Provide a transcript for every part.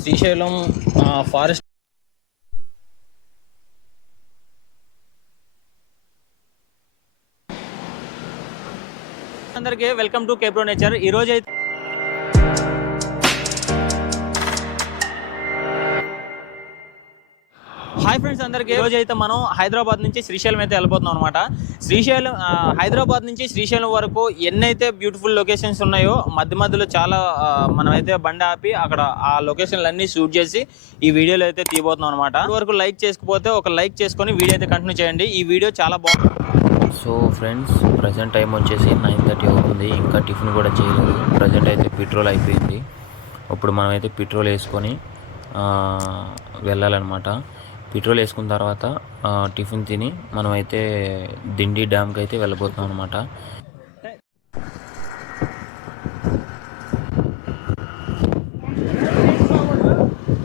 Srisailam forest అందరికీ welcome to కేప్రో nature. ఈ రోజు అయితే హాయ్ ఫ్రెండ్స్ అందరికీ. ఈ రోజు అయితే మనం హైదరాబాద్ నుంచి శ్రీశైలం అయితే వెళ్ళిపోతున్నాం అనమాట శ్రీశైలం హైదరాబాద్ నుంచి శ్రీశైలం వరకు ఎన్నైతే బ్యూటిఫుల్ లొకేషన్స్ ఉన్నాయో మధ్య మధ్యలో చాలా మనమైతే బండి ఆపి అక్కడ ఆ లొకేషన్లు అన్నీ షూట్ చేసి ఈ వీడియోలో అయితే తీయబోతున్నాం అనమాట వరకు లైక్ చేసుకుపోతే ఒక లైక్ చేసుకొని వీడియో అయితే కంటిన్యూ చేయండి. ఈ వీడియో చాలా బాగుంది సో ఫ్రెండ్స్ ప్రజెంట్ టైం వచ్చేసి నైన్ థర్టీ అవుతుంది. ఇంకా టిఫిన్ కూడా చేయలేదు. ప్రజెంట్ అయితే పెట్రోల్ అయిపోయింది. ఇప్పుడు మనమైతే పెట్రోల్ వేసుకొని వెళ్ళాలన్నమాట. పెట్రోల్ వేసుకున్న తర్వాత టిఫిన్ తిని మనం అయితే దిండి డ్యామ్కి అయితే వెళ్ళబోతున్నాం అనమాట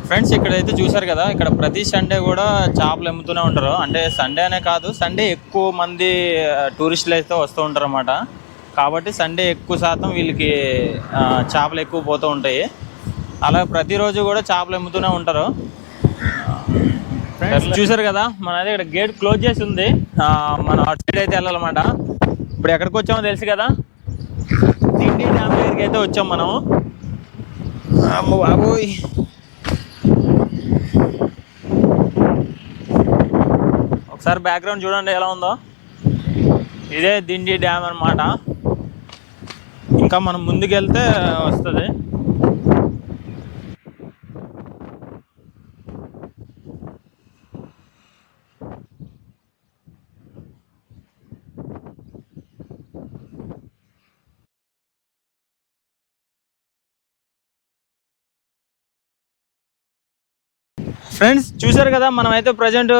ఫ్రెండ్స్ ఇక్కడైతే చూసారు కదా ఇక్కడ ప్రతి సండే కూడా చేపలు అమ్ముతూనే ఉంటారు. అంటే సండే అనే కాదు సండే ఎక్కువ మంది టూరిస్టులు అయితే వస్తూ ఉంటారు అన్నమాట కాబట్టి సండే ఎక్కువ శాతం వీళ్ళకి చేపలు ఎక్కువ పోతూ ఉంటాయి. అలా ప్రతిరోజు కూడా చేపలు అమ్ముతూనే ఉంటారు. ఫ్రెండ్స్ చూసారు కదా మన అయితే ఇక్కడ గేట్ క్లోజ్ చేసి ఉంది. మన మనం అటు సైడ్ అయితే వెళ్ళాలన్నమాట. ఇప్పుడు ఎక్కడికి వచ్చామో తెలుసు కదా. తిండి డ్యామ్ దగ్గరికి అయితే వచ్చాం మనం. అమ్మ బాబోయ్. ఒకసారి బ్యాక్గ్రౌండ్ చూడండి ఎలా ఉందో. ఇదే దిండి డ్యామ్ అన్నమాట. ఇంకా మనం ముందుకెళ్తే వస్తుంది. ఫ్రెండ్స్ చూసారు కదా మనం అయితే ప్రజెంట్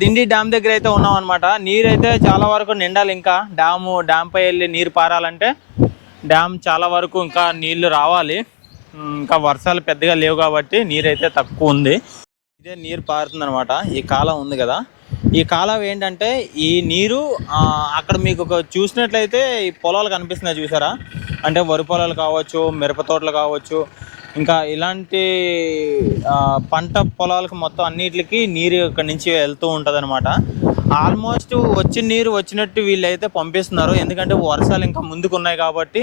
దిండి డ్యామ్ దగ్గర అయితే ఉన్నాం అనమాట నీరు అయితే చాలా వరకు నిండాలి ఇంకా. డ్యాము డ్యామ్ పై వెళ్ళి నీరు పారాలంటే డ్యామ్ చాలా వరకు ఇంకా నీళ్ళు రావాలి. ఇంకా వర్షాలు పెద్దగా లేవు కాబట్టి నీరు అయితే తక్కువ ఉంది. ఇదే నీరు పారుతుంది అనమాట ఈ కాలం ఉంది కదా. ఈ కాలం ఏంటంటే ఈ నీరు అక్కడ మీకు ఒక చూసినట్లయితే ఈ పొలాలు కనిపిస్తున్నాయి చూసారా? అంటే వరి పొలాలు కావచ్చు మిరప తోటలు కావచ్చు ఇంకా ఇలాంటి పంట పొలాలకు మొత్తం అన్నిటికి నీరు ఇక్కడ నుంచి వెళ్తూ ఉంటుంది అనమాట ఆల్మోస్ట్ వచ్చిన నీరు వచ్చినట్టు వీళ్ళైతే పంపిస్తున్నారు. ఎందుకంటే వర్షాలు ఇంకా ముందుకు ఉన్నాయి కాబట్టి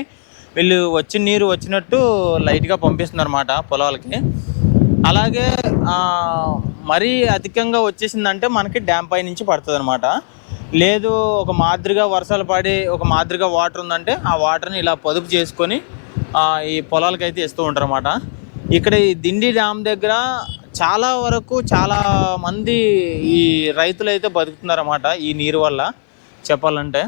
వీళ్ళు వచ్చిన నీరు వచ్చినట్టు లైట్గా పంపిస్తున్నారు అనమాట పొలాలకి. అలాగే మరీ అధికంగా వచ్చేసిందంటే మనకి డ్యామ్ పై నుంచి పడుతుంది అనమాట లేదు ఒక మాదిరిగా వర్షాలు పడి ఒక మాదిరిగా వాటర్ ఉందంటే ఆ వాటర్ని ఇలా పొదుపు చేసుకొని ఈ పొలాలకి అయితే ఇస్తూ ఉంటారన్నమాట. ఇక్కడ ఈ దిండి డ్యామ్ దగ్గర చాలా వరకు చాలా మంది ఈ రైతులు అయితే బతుకుతున్నారన్నమాట ఈ నీరు వల్ల చెప్పాలంటే.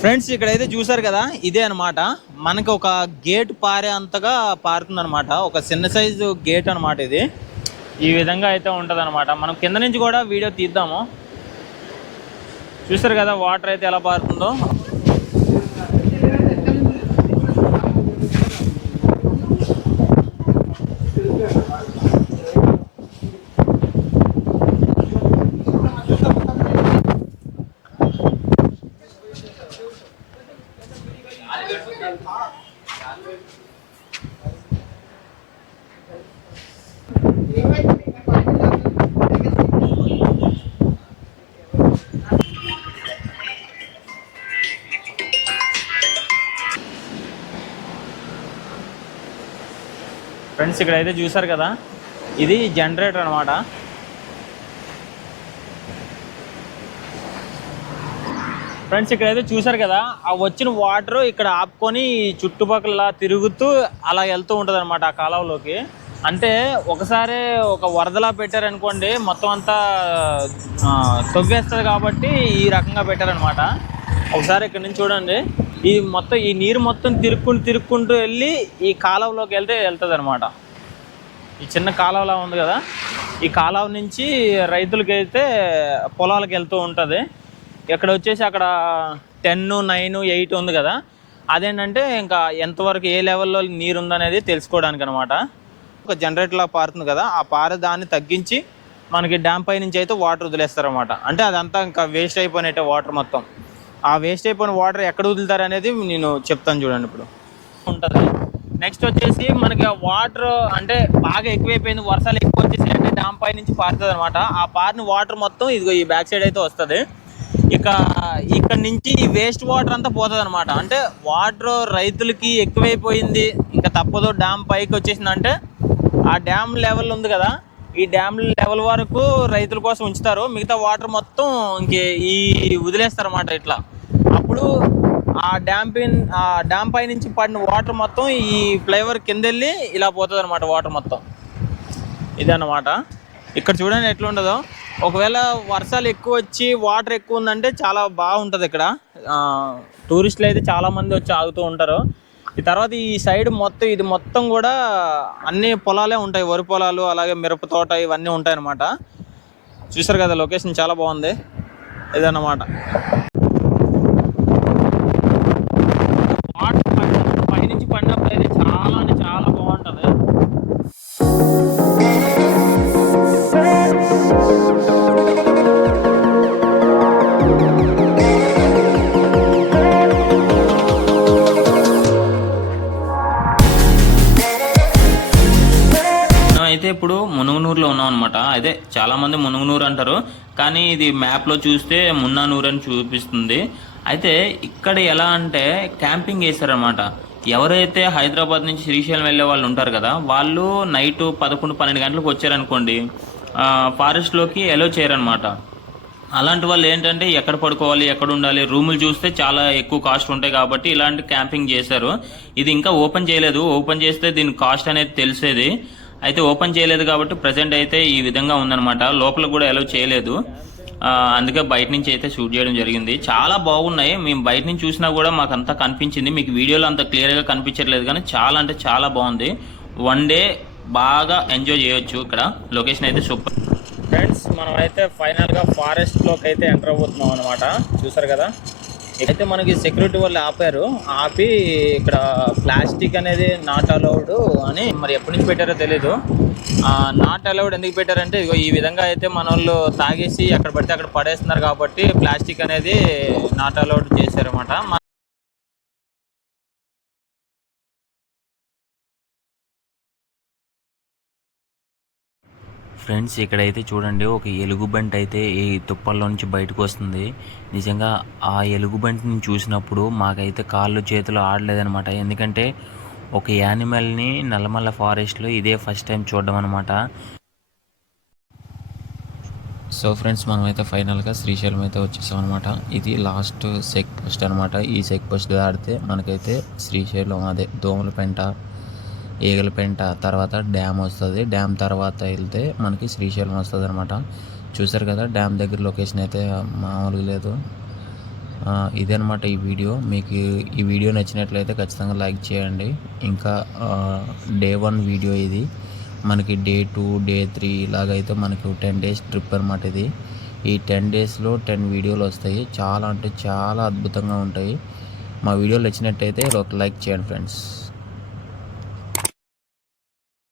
ఫ్రెండ్స్ ఇక్కడైతే చూసారు కదా ఇదే అన్నమాట. మనకి ఒక గేట్ పారే అంతగా పారుతుందనమాట ఒక చిన్న సైజు గేట్ అన్నమాట ఇది. ఈ విధంగా అయితే ఉంటుంది అనమాట మనం కింద నుంచి కూడా వీడియో తీద్దాము. చూసారు కదా వాటర్ అయితే ఎలా పారుతుందో. ఫ్రెండ్స్ ఇక్కడైతే చూసారు కదా? ఇది జనరేటర్ అనమాట ఫ్రెండ్స్ ఇక్కడైతే చూసారు కదా ఆ వచ్చిన వాటర్ ఇక్కడ ఆపుకొని చుట్టుపక్కల తిరుగుతూ అలా వెళ్తూ ఉంటుంది అనమాట ఆ కాలువలోకి. అంటే ఒకసారి ఒక వరదలా పెట్టారనుకోండి మొత్తం అంతా ఆ, కాబట్టి ఈ రకంగా పెట్టారనమాట ఒకసారి ఇక్కడ నుంచి చూడండి ఈ మొత్తం ఈ నీరు మొత్తం తిరుక్కుంటూ తిరుక్కుంటూ వెళ్ళి ఈ కాలువలోకి వెళ్తే వెళ్తుంది అనమాట ఈ చిన్న కాలువలా ఉంది కదా ఈ కాలువ నుంచి రైతులకి అయితే పొలాలకు వెళ్తూ ఉంటుంది. ఇక్కడ వచ్చేసి అక్కడ టెన్ నైన్ ఎయిట్ ఉంది కదా. అదేంటంటే ఇంకా ఎంతవరకు ఏ లెవెల్లో నీరు ఉందనేది తెలుసుకోవడానికి అనమాట ఒక జనరేటర్లా పారుతుంది కదా ఆ పారే దాన్ని తగ్గించి మనకి డ్యామ్ పై నుంచి అయితే వాటర్ వదిలేస్తారనమాట. అంటే అదంతా ఇంకా వేస్ట్ అయిపోయినట్టే వాటర్ మొత్తం. ఆ వేస్ట్ అయిపోయిన వాటర్ ఎక్కడ వదులుతారు అనేది నేను చెప్తాను చూడండి ఇప్పుడు. ఉంటుంది. నెక్స్ట్ వచ్చేసి మనకి వాటర్ అంటే బాగా ఎక్కువైపోయింది వర్షాలు ఎక్కువ వచ్చేసి అంటే డ్యామ్ పై నుంచి పారుతుంది అనమాట ఆ పారిన వాటర్ మొత్తం ఇదిగో ఈ బ్యాక్ సైడ్ అయితే వస్తుంది. ఇక ఇక్కడ నుంచి ఈ వేస్ట్ వాటర్ అంతా పోతుంది అనమాట అంటే వాటర్ రైతులకి ఎక్కువైపోయింది. ఇంకా తప్పదు డ్యామ్ పైకి వచ్చేసిందంటే ఆ డ్యామ్ లెవెల్ ఉంది కదా. ఈ డ్యామ్ లెవెల్ వరకు రైతుల కోసం ఉంచుతారు. మిగతా వాటర్ మొత్తం ఇంకే ఈ వదిలేస్తారు అన్నమాట ఇట్లా. అప్పుడు ఆ డ్యామ్ పైన ఆ డ్యామ్ పై నుంచి పడిన వాటర్ మొత్తం ఈ ఫ్లైఓవర్ కింద వెళ్ళి ఇలా పోతుంది అనమాట వాటర్ మొత్తం. ఇదన్నమాట. ఇక్కడ చూడండి ఎట్లుండదో ఒకవేళ వర్షాలు ఎక్కువ వచ్చి వాటర్ ఎక్కువ ఉందంటే చాలా బాగుంటుంది ఇక్కడ. టూరిస్టులు అయితే చాలామంది వచ్చి ఆగుతూ ఉంటారు. ఈ తర్వాత ఈ సైడ్ మొత్తం ఇది మొత్తం కూడా అన్ని పొలాలే ఉంటాయి. వరి పొలాలు అలాగే మిరప తోట ఇవన్నీ ఉంటాయన్నమాట. చూసారు కదా లొకేషన్ చాలా బాగుంది. ఇదన్నమాట. అదే చాలామంది మునుగునూరు అంటారు. కానీ ఇది మ్యాప్లో చూస్తే మున్నానూరు అని చూపిస్తుంది. అయితే ఇక్కడ ఎలా అంటే క్యాంపింగ్ చేశారనమాట ఎవరైతే హైదరాబాద్ నుంచి శ్రీశైలం వెళ్ళే వాళ్ళు ఉంటారు కదా వాళ్ళు నైట్ పదకొండు పన్నెండు గంటలకు వచ్చారనుకోండి ఫారెస్ట్లోకి ఎలో చేయరనమాట అలాంటి వాళ్ళు ఏంటంటే ఎక్కడ పడుకోవాలి ఎక్కడ ఉండాలి రూములు చూస్తే చాలా ఎక్కువ కాస్ట్ ఉంటాయి కాబట్టి ఇలాంటి క్యాంపింగ్ చేశారు. ఇది ఇంకా ఓపెన్ చేయలేదు. ఓపెన్ చేస్తే దీని కాస్ట్ అనేది తెలిసేది. అయితే ఓపెన్ చేయలేదు కాబట్టి ప్రజెంట్ అయితే ఈ విధంగా ఉందన్నమాట. లోపల కూడా ఎలా చేయలేదు. అందుకే బయట నుంచి అయితే షూట్ చేయడం జరిగింది. చాలా బాగున్నాయి. మేము బయట నుంచి చూసినా కూడా మాకు అంతా కనిపించింది. మీకు వీడియోలో అంత క్లియర్గా కనిపించట్లేదు కానీ చాలా అంటే చాలా బాగుంది. వన్ డే బాగా ఎంజాయ్ చేయొచ్చు ఇక్కడ. లొకేషన్ అయితే సూపర్ ఫ్రెండ్స్ మనం అయితే ఫైనల్గా ఫారెస్ట్లోకి ఫారెస్ట్ అయితే ఎంటర్ అవుతున్నాం అనమాట చూసారు కదా? అయితే మనకి సెక్యూరిటీ వాళ్ళు ఆపారు ఆపి ఇక్కడ ప్లాస్టిక్ అనేది నాట్ అలౌడ్ అని మరి ఎప్పటి నుంచి పెట్టారో తెలీదు. నాట్ అలౌడ్ ఎందుకు పెట్టారంటే ఇదిగో ఈ విధంగా అయితే మన వాళ్ళు తాగేసి అక్కడ పడితే అక్కడ పడేస్తున్నారు కాబట్టి ప్లాస్టిక్ అనేది నాట్ అలౌడ్ చేశారన్నమాట. ఫ్రెండ్స్ ఇక్కడైతే చూడండి ఒక ఎలుగుబంటి అయితే ఈ తుప్పల్లో నుంచి బయటకు వస్తుంది. నిజంగా ఆ ఎలుగుబంటిని చూసినప్పుడు మాకైతే కాళ్ళు చేతులు ఆడలేదనమాట ఎందుకంటే ఒక యానిమల్ని నల్లమల్ల ఫారెస్ట్లో ఇదే ఫస్ట్ టైం చూడడం అనమాట సో ఫ్రెండ్స్ మనమైతే ఫైనల్గా శ్రీశైలం అయితే వచ్చేసాం అనమాట ఇది లాస్ట్ చెక్ పోస్ట్ అనమాట ఈ చెక్ పోస్ట్ దాడితే మనకైతే శ్రీశైలం అదే దోమల పెంట ఏగలపెంట తర్వాత డ్యామ్ వస్తుంది. డ్యామ్ తర్వాత వెళ్తే మనకి శ్రీశైలం వస్తుంది అనమాట చూసారు కదా డ్యామ్ దగ్గర లొకేషన్ అయితే మామూలుగా లేదు. ఇదనమాట ఈ వీడియో. మీకు ఈ వీడియో నచ్చినట్లయితే ఖచ్చితంగా లైక్ చేయండి. ఇంకా డే వన్ వీడియో ఇది. మనకి డే టూ డే త్రీ ఇలాగైతే మనకి టెన్ డేస్ ట్రిప్ అనమాట ఇది. ఈ టెన్ డేస్లో టెన్ వీడియోలు వస్తాయి. చాలా అంటే చాలా అద్భుతంగా ఉంటాయి. మా వీడియోలు నచ్చినట్టయితే ఒక లైక్ చేయండి ఫ్రెండ్స్.